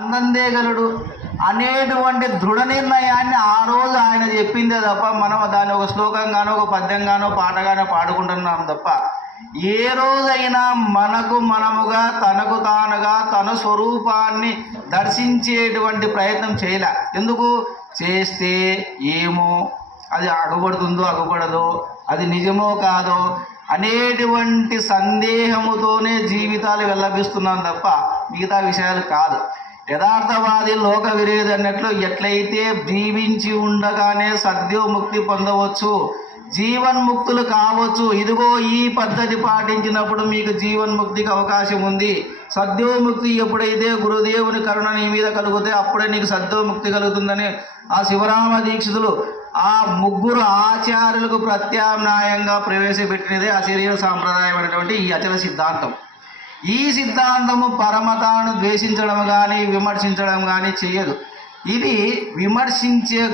అందందేగలుడు అనేటువంటి దృఢ నిర్ణయాన్ని ఆ రోజు ఆయన చెప్పిందే తప్ప మనం దాన్ని ఒక శ్లోకంగానో ఒక పద్యంగానో పాటగానో పాడుకుంటున్నాం తప్ప ఏ రోజైనా మనకు మనముగా తనకు తానుగా తన స్వరూపాన్ని దర్శించేటువంటి ప్రయత్నం చేయలే. ఎందుకు? చేస్తే ఏమో? అది అగబడుతుందో అగబడదో అది నిజమో కాదో? అనేటువంటి సందేహముతోనే జీవితాలు వెళ్ళబిస్తున్నాం తప్ప మిగతా విషయాలు కాదు. యథార్థవాది లోక విరేది అన్నట్లు ఎట్లయితే జీవించి ఉండగానే సద్యోముక్తి పొందవచ్చు జీవన్ముక్తులు కావచ్చు ఇదిగో ఈ పద్ధతి పాటించినప్పుడు మీకు జీవన్ముక్తికి అవకాశం ఉంది. సద్యోముక్తి ఎప్పుడైతే గురుదేవుని కరుణ నీ మీద కలిగితే అప్పుడే నీకు సద్యోముక్తి కలుగుతుందని ఆ శివరామ దీక్షితులు ఆ ముగ్గురు ఆచార్యులకు ప్రత్యామ్నాయంగా ప్రవేశపెట్టినదే ఆ శరీర సాంప్రదాయం అనేటువంటి ఈ అచల సిద్ధాంతం. ఈ సిద్ధాంతము పరమతాను ద్వేషించడం కానీ విమర్శించడం కానీ చేయదు ఇది విమర్శించే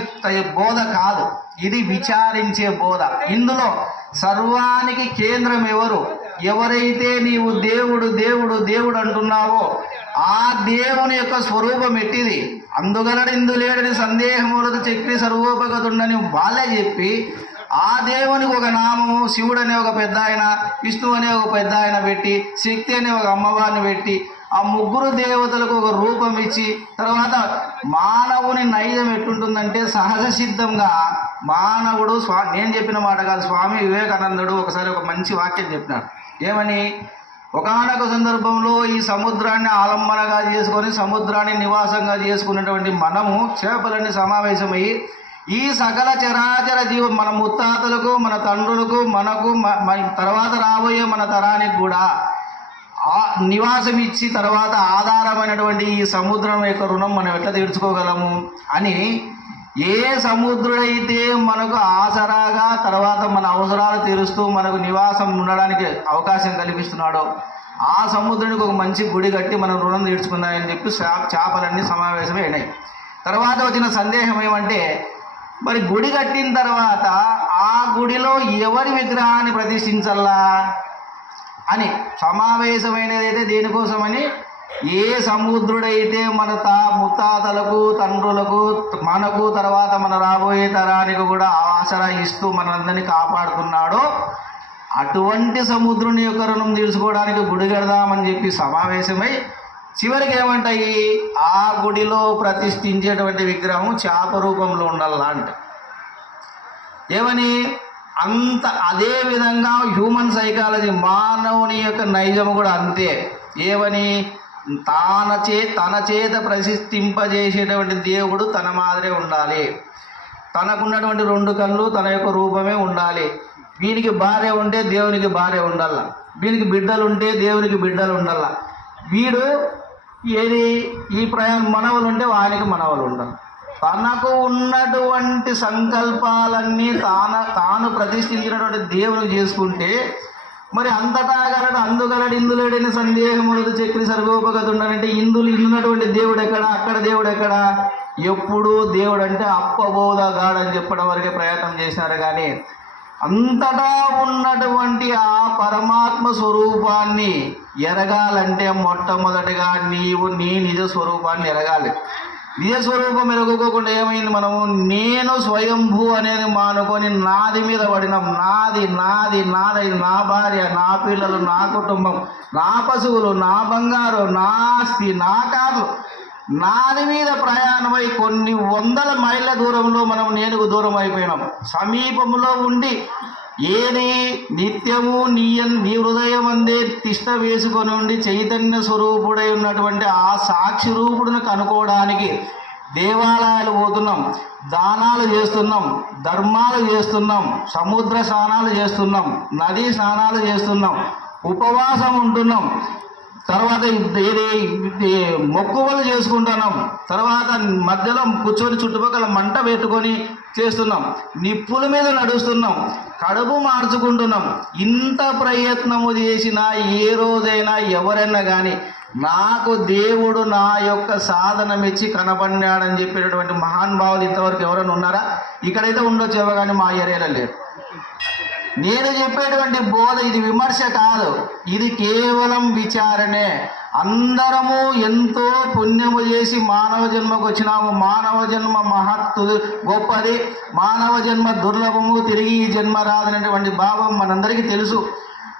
బోధ కాదు. ఇది విచారించే బోధ. ఇందులో సర్వానికి కేంద్రం ఎవరు ఎవరైతే నీవు దేవుడు దేవుడు దేవుడు అంటున్నావో ఆ దేవుని యొక్క స్వరూపం ఎట్టిది? అందుగలడిందు లేడని సందేహములకు చక్రి సర్వోపగతుండని వాళ్ళే చెప్పి ఆ దేవునికి ఒక నామము శివుడు అనే ఒక పెద్ద ఆయన విష్ణువు అనే ఒక పెద్ద ఆయన పెట్టి శక్తి అనే ఒక అమ్మవారిని పెట్టి ఆ ముగ్గురు దేవతలకు ఒక రూపం ఇచ్చి తర్వాత మానవుని నైజం ఎట్టుంటుందంటే సహజ సిద్ధంగా మానవుడు స్వా నేను చెప్పిన మాట కాదు స్వామి వివేకానందుడు ఒకసారి ఒక మంచి వాక్యం చెప్పినాడు. ఏమని? ఒకానొక సందర్భంలో ఈ సముద్రాన్ని ఆలంబనగా చేసుకొని సముద్రాన్ని నివాసంగా చేసుకున్నటువంటి మనము చేపలన్నీ సమావేశమయ్యి ఈ సకల చరాచర జీవం మన ముత్తాతలకు మన తండ్రులకు మనకు మన తర్వాత రాబోయే మన తరానికి కూడా ఆ నివాసం ఇచ్చి తర్వాత ఆధారమైనటువంటి ఈ సముద్రం యొక్క రుణం మనం ఎట్లా తీర్చుకోగలము అని ఏ సముద్రుడైతే మనకు ఆసరాగా తర్వాత మన అవసరాలు తీరుస్తూ మనకు నివాసం ఉండడానికి అవకాశం కల్పిస్తున్నాడో ఆ సముద్రునికి ఒక మంచి గుడి కట్టి మనం రుణం తీర్చుకుందామని చెప్పి చేపలన్నీ సమావేశమైనాయి తర్వాత వచ్చిన సందేహం ఏమంటే మరి గుడి కట్టిన తర్వాత ఆ గుడిలో ఎవరి విగ్రహాన్ని ప్రతిష్ఠించల్లా అని సమావేశమైనదైతే దేనికోసమని ఏ సముద్రుడైతే మన తా ముత్తాతలకు తండ్రులకు మనకు తర్వాత మన రాబోయే తరానికి కూడా ఆసరా ఇస్తూ మనందరినీ కాపాడుతున్నాడో అటువంటి సముద్రుని యొక్క రుణం తీర్చుకోవడానికి గుడి కడదామని చెప్పి సమావేశమై చివరికి ఏమంటాయి? ఆ గుడిలో ప్రతిష్ఠించేటువంటి విగ్రహం చేప రూపంలో ఉండాలా అంట. ఏమని? అంత అదే విధంగా హ్యూమన్ సైకాలజీ మానవుని యొక్క నైజం కూడా అంతే. ఏమని? తాన చే తన చేత ప్రతిష్ఠింపజేసేటువంటి దేవుడు తన మాదిరే ఉండాలి. తనకున్నటువంటి రెండు కళ్ళు తన యొక్క రూపమే ఉండాలి. వీనికి భార్య ఉంటే దేవునికి భార్య ఉండాల. వీనికి బిడ్డలు ఉంటే దేవునికి బిడ్డలు ఉండాల. వీడు ఏది? ఈ ప్రయాణం మనవలు ఉంటే వానికి మనవలు ఉండవు తనకు ఉన్నటువంటి సంకల్పాలన్నీ తాన తాను ప్రతిష్ఠించినటువంటి దేవుడు చేసుకుంటే మరి అంతటా గలడు అందుగలడు ఇందులేడని సందేహములదు చక్రి సర్వోపగతుండనంటే ఇందులు ఇందున్నటువంటి దేవుడు ఎక్కడ అక్కడ దేవుడు ఎక్కడ ఎప్పుడూ దేవుడు అంటే అప్పబోధగాడని చెప్పడం వరకే ప్రయత్నం చేశారు కానీ అంతటా ఉన్నటువంటి ఆ పరమాత్మ స్వరూపాన్ని ఎరగాలంటే మొట్టమొదటిగా నీవు నీ నిజ స్వరూపాన్ని ఎరగాలి. నిజ స్వరూపం ఎరగకోకుండా ఏమైంది మనము? నేను స్వయంభూ అనేది మానుకొని నాది మీద పడినాం. నాది నాది నాది నా భార్య నా పిల్లలు నా కుటుంబం నా పశువులు నా బంగారు నా ఆస్తి నా కార్లు నాది మీద ప్రయాణమై కొన్ని వందల మైళ్ళ దూరంలో మనం నేనుకు దూరం అయిపోయినాం. సమీపంలో ఉండి ఏది నిత్యము నీ నీ హృదయం అందే తిష్ట వేసుకొని ఉండి చైతన్య స్వరూపుడై ఉన్నటువంటి ఆ సాక్షి రూపుడిని కనుక్కోవడానికి దేవాలయాలు పోతున్నాం. దానాలు చేస్తున్నాం. ధర్మాలు చేస్తున్నాం. సముద్ర స్నానాలు చేస్తున్నాం. నదీ స్నానాలు చేస్తున్నాం. ఉపవాసం ఉంటున్నాం. తర్వాత ఏది ఇది మొక్కుబలు చేసుకుంటున్నాం. తర్వాత మధ్యలో కూర్చొని చుట్టుపక్కల మంట పెట్టుకొని చేస్తున్నాం. నిప్పుల మీద నడుస్తున్నాం. కడుపు మార్చుకుంటున్నాం. ఇంత ప్రయత్నము చేసినా ఏ రోజైనా ఎవరైనా కానీ నాకు దేవుడు నా యొక్క సాధన ఇచ్చి కనబడినాడని చెప్పేటటువంటి మహానుభావులు ఇంతవరకు ఎవరైనా ఉన్నారా? ఇక్కడైతే ఉండొచ్చేవో కానీ మా ఏరియాలో లేరు. నేను చెప్పేటువంటి బోధ ఇది విమర్శ కాదు. ఇది కేవలం విచారణే. అందరము ఎంతో పుణ్యము చేసి మానవ జన్మకు వచ్చినాము. మానవ జన్మ మహత్తు గొప్పది. మానవ జన్మ దుర్లభము. తిరిగి ఈ జన్మ రాదనేటువంటి భావం మనందరికీ తెలుసు.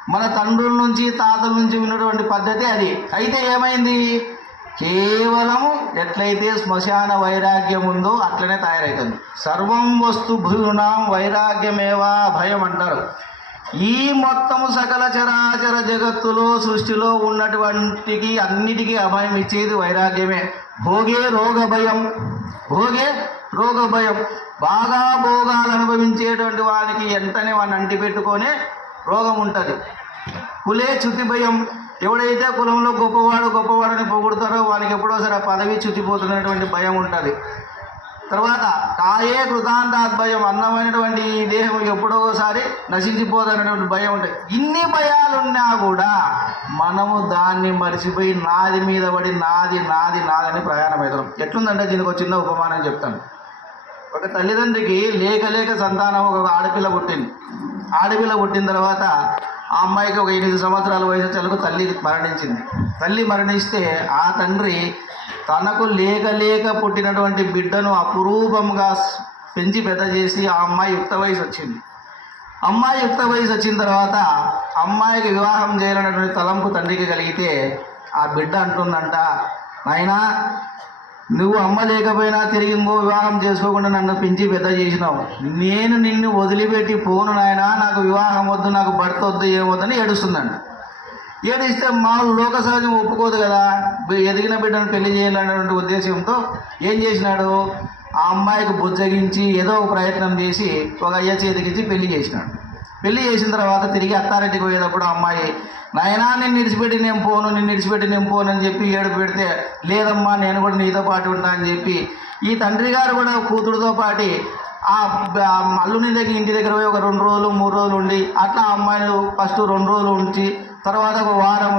మన తండ్రుల నుంచి తాతల నుంచి ఉన్నటువంటి పద్ధతి అది. అయితే ఏమైంది? కేవలము ఎట్లయితే శ్మశాన వైరాగ్యం ఉందో అట్లనే తయారవుతుంది సర్వం వస్తు భూనాం వైరాగ్యమేవా భయం అంటారు. ఈ మొత్తము సకల చరాచర జగత్తులో సృష్టిలో ఉన్నటువంటికి అన్నిటికీ అభయం ఇచ్చేది వైరాగ్యమే. భోగే రోగ భయం భోగే రోగ భయం బాగా భోగాలు అనుభవించేటువంటి వానికి వెంటనే వాడిని అంటి పెట్టుకొనే రోగం ఉంటుంది కులే చుతి భయం. ఎవడైతే కులంలో గొప్పవాడు గొప్పవాడని పొగుడతారో వాళ్ళకి ఎప్పుడో సరే ఆ పదవి చుట్టిపోతున్నటువంటి భయం ఉంటుంది. తర్వాత కాయే కృతాంతాత్ భయం అన్నమైనటువంటి ఈ దేహం ఎప్పుడోసారి నశించిపోదనేటువంటి భయం ఉంటుంది. ఇన్ని భయాలున్నా కూడా మనము దాన్ని మర్చిపోయి నాది మీద పడి నాది నాది నాదని ప్రయాణం అవుతాం ఎట్లుందంటే దీనికి ఒక చిన్న ఉపమానం చెప్తాను. ఒక తల్లిదండ్రికి లేక లేక సంతానం ఒక ఆడపిల్ల పుట్టింది. ఆడపిల్ల పుట్టిన తర్వాత ఆ అమ్మాయికి ఒక ఎనిమిది సంవత్సరాల వయసు వచ్చేలకు తల్లి మరణించింది. తల్లి మరణిస్తే ఆ తండ్రి తనకు లేక లేక పుట్టినటువంటి బిడ్డను అపురూపంగా పెంచి పెద్ద చేసి ఆ అమ్మాయి యుక్త వయసు వచ్చింది. అమ్మాయి యుక్త వయసు వచ్చిన తర్వాత అమ్మాయికి వివాహం చేయాలనేటువంటి తలంపు తండ్రికి కలిగితే ఆ బిడ్డ అంటుందంట నాయనా నువ్వు అమ్మ లేకపోయినా తిరిగి ఇంకో వివాహం చేసుకోకుండా నన్ను పెంచి పెద్ద చేసినావు. నేను నిన్ను వదిలిపెట్టి పోను నాయన నాకు వివాహం వద్దు నాకు భర్త వద్దు ఏమొద్దని ఏడుస్తుందండి ఏడిస్తే మా లోక సహజం ఒప్పుకోదు కదా. ఎదిగిన బిడ్డను పెళ్ళి చేయాలనేటువంటి ఉద్దేశంతో ఏం చేసినాడు? ఆ అమ్మాయికి బుజ్జగించి ఏదో ఒక ప్రయత్నం చేసి ఒక అయ్య చేతికిచ్చి పెళ్ళి చేసినాడు. పెళ్ళి చేసిన తర్వాత తిరిగి అత్తారింటికి పోయేటప్పుడు అమ్మాయి నాయనా నేను నిడిచిపెట్టి నేను పోను నేను నిడిచిపెట్టి నేను పోను అని చెప్పి ఏడు పెడితే లేదమ్మా నేను కూడా నీతో పాటు ఉంటా అని చెప్పి ఈ తండ్రి గారు కూడా కూతురుతో పాటి ఆ బ- అల్లుని దగ్గర ఇంటి దగ్గర పోయి ఒక రెండు రోజులు మూడు రోజులు ఉండి అట్లా అమ్మాయిలు అమ్మాయిని ఫస్ట్ రెండు రోజులు ఉంచి తర్వాత ఒక వారం